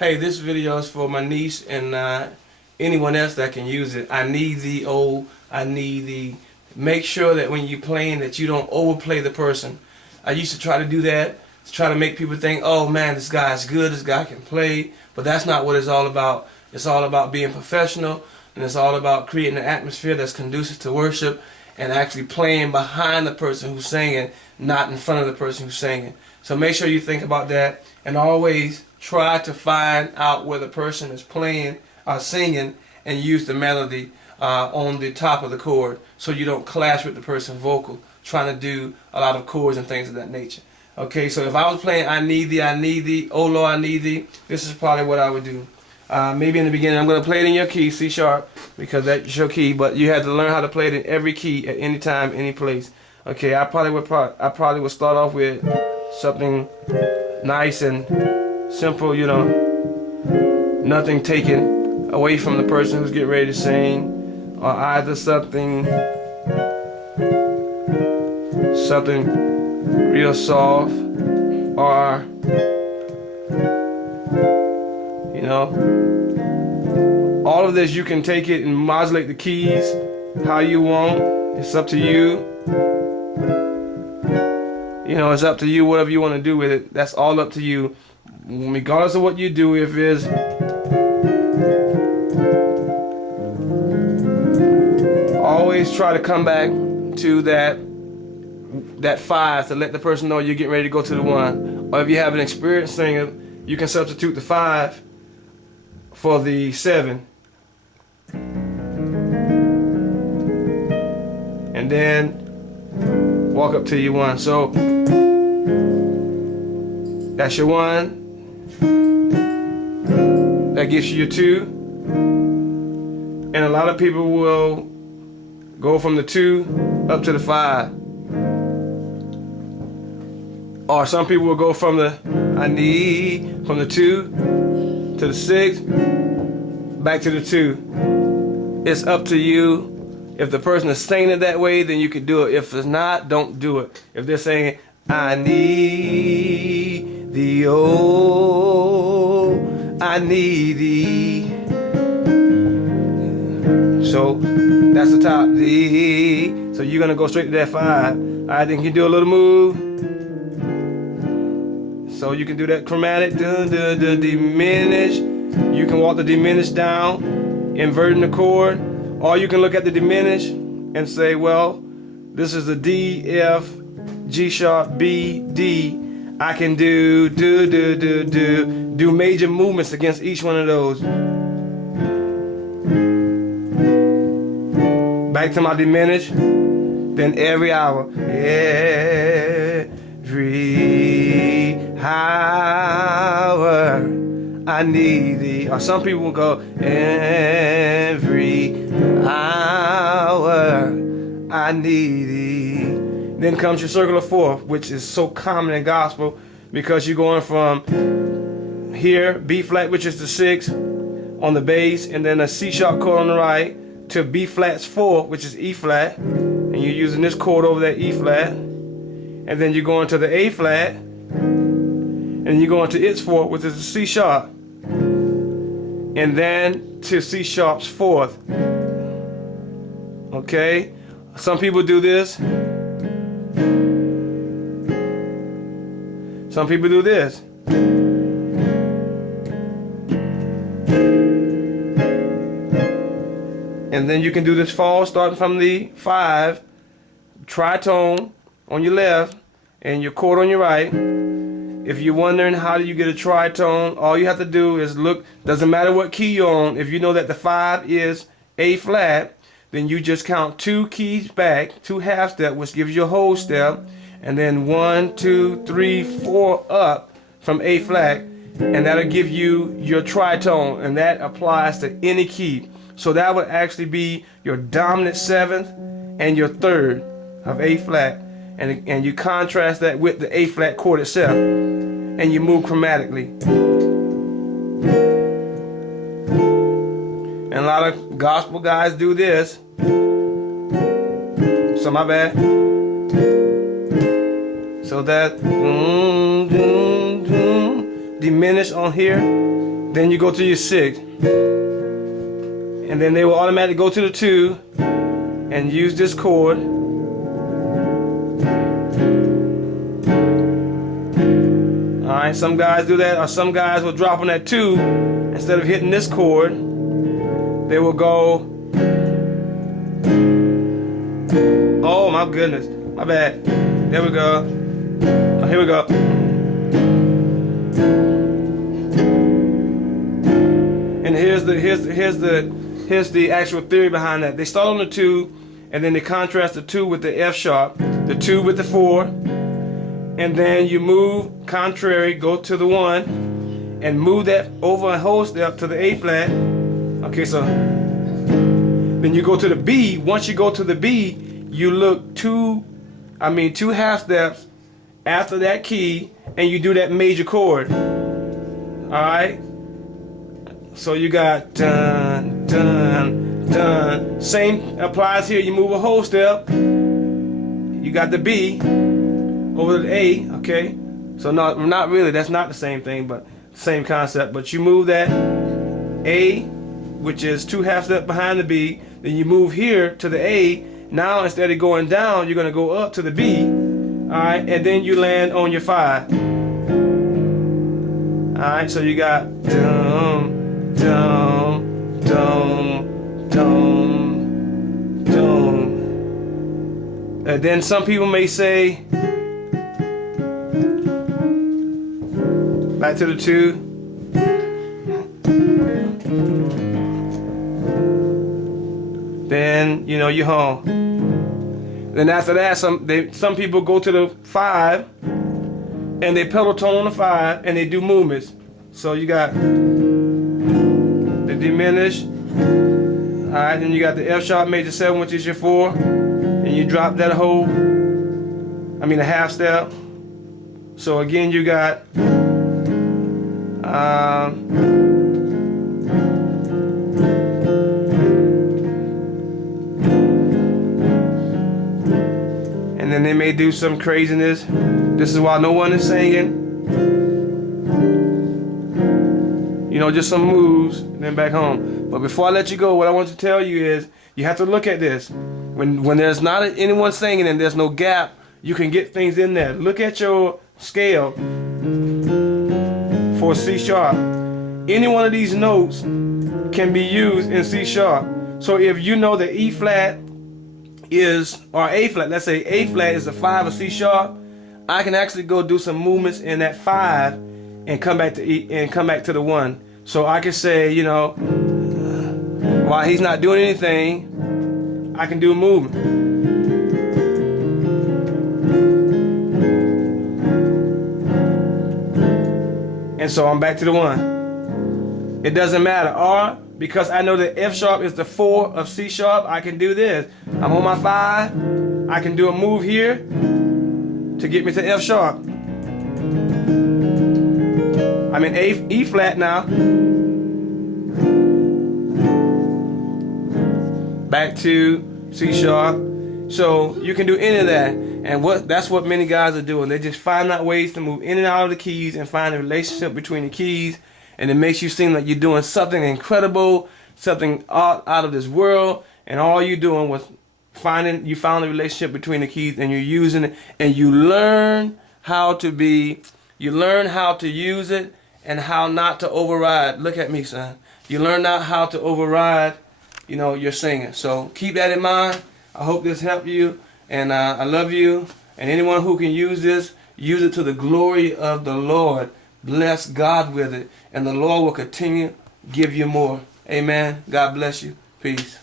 Hey, this video is for my niece and anyone else that can use it. I need the I need the. Make sure that when you're playing that you don't overplay the person. I used to try to do that, to try to make people think, oh man, this guy's good, this guy can play. But that's not what it's all about. It's all about being professional, and it's all about creating an atmosphere that's conducive to worship and actually playing behind the person who's singing, not in front of the person who's singing. So make sure you think about that, and always try to find out where the person is playing or singing and use the melody on the top of the chord so you don't clash with the person's vocal trying to do a lot of chords and things of that nature. Okay, so if I was playing I need thee, oh Lord, I need thee, this is probably what I would do. Maybe in the beginning I'm going to play it in your key, C sharp, because that's your key, but you have to learn how to play it in every key at any time, any place. Okay, I probably would start off with something nice and simple, you know, nothing taken away from the person who's getting ready to sing, or either something real soft, or you know, all of this you can take it and modulate the keys how you want. It's up to you. You know, it's up to you, whatever you want to do with it. That's all up to you. Regardless of what you do, if it's always try to come back to that 5 to let the person know you're getting ready to go to the 1. Or if you have an experienced singer, you can substitute the 5 for the 7. And then walk up to your 1. So that's your 1. That gives you your 2. And a lot of people will go from the 2 up to the 5. Or some people will go from the from the 2 to the 6 back to the 2. It's up to you. If the person is saying it that way, then you can do it. If it's not, don't do it. If they're saying, I need thee, oh, I need thee. So that's the top, thee. So you're gonna go straight to that 5. Alright, then you can do a little move. So you can do that chromatic, diminish. You can walk the diminish down, inverting the chord. Or you can look at the diminish and say, well, this is a D, F, G sharp, B, D. I can do major movements against each one of those. Back to my diminish. Then every hour. Every hour I need thee. Or some people will go, every hour I need thee. Then comes your circle of 4, which is so common in gospel because you're going from here, B flat, which is the 6 on the bass, and then a C sharp chord on the right, to B flat's 4, which is E flat, and you're using this chord over that E flat, and then you're going to the A flat, and you're going to its 4, which is the C sharp, and then to C sharp's 4th. Okay, some people do this. Some people do this. And then you can do this fall starting from the 5, tritone on your left, and your chord on your right. If you're wondering how do you get a tritone, all you have to do is look, doesn't matter what key you're on, if you know that the 5 is A flat, then you just count 2 keys back, 2 half step, which gives you a whole step, and then 1, 2, 3, 4 up from A flat, and that'll give you your tritone, and that applies to any key. So that would actually be your dominant 7th and your 3rd of A flat, and you contrast that with the A flat chord itself, and you move chromatically. And a lot of gospel guys do this. So my bad. So that diminish on here, Then you go to your 6. And then they will automatically go to the 2 and use this chord. Alright, some guys do that, or some guys will drop on that 2 instead of hitting this chord. They will go. Oh my goodness, my bad. There we go. Oh, here we go. And here's the actual theory behind that. They start on the 2, and then they contrast the 2 with the F sharp, the 2 with the 4, and then you move contrary, go to the 1, and move that over a whole step to the A flat. Okay, so then you go to the B. Once you go to the B, you look 2 half steps after that key, and you do that major chord. Alright? So you got dun, dun, dun. Same applies here. You move a whole step. You got the B over the A. Okay? So not really. That's not the same thing, but same concept. But you move that A, which is 2 half steps behind the B. Then you move here to the A. Now instead of going down, you're going to go up to the B. Alright, and then you land on your 5. Alright, so you got dum, dum, dum, dum, dum. And then some people may say, back to the 2. Then you're home. Then after that, some people go to the 5 and they pedal tone on the 5 and they do movements. So you got the diminished. All right, then you got the F sharp major 7, which is your 4, and you drop that whole, a half step. So again, you got and then they may do some craziness. This is why no one is singing. Just some moves, and then back home. But before I let you go, what I want to tell you is, you have to look at this. When there's not anyone singing and there's no gap, you can get things in there. Look at your scale for C sharp. Any one of these notes can be used in C sharp. So if you know that E flat or A flat, let's say A flat is a 5 of C sharp, I can actually go do some movements in that 5 and come back to E and come back to the 1. So I can say, while he's not doing anything, I can do a movement. And so I'm back to the 1. It doesn't matter. Or because I know that F sharp is the 4 of C sharp, I can do this. I'm on my 5. I can do a move here to get me to F sharp. I'm in E flat now. Back to C sharp. So you can do any of that. And that's what many guys are doing. They just find out ways to move in and out of the keys and find a relationship between the keys. And it makes you seem like you're doing something incredible, something out of this world. And all you're doing was found a relationship between the keys, and you're using it, and you learn how to use it and how not to override. Look at me, son. You learn out how to override, your singing. So keep that in mind. I hope this helped you, and I love you. And anyone who can use this, use it to the glory of the Lord. Bless God with it, and the Lord will continue to give you more. Amen. God bless you. Peace.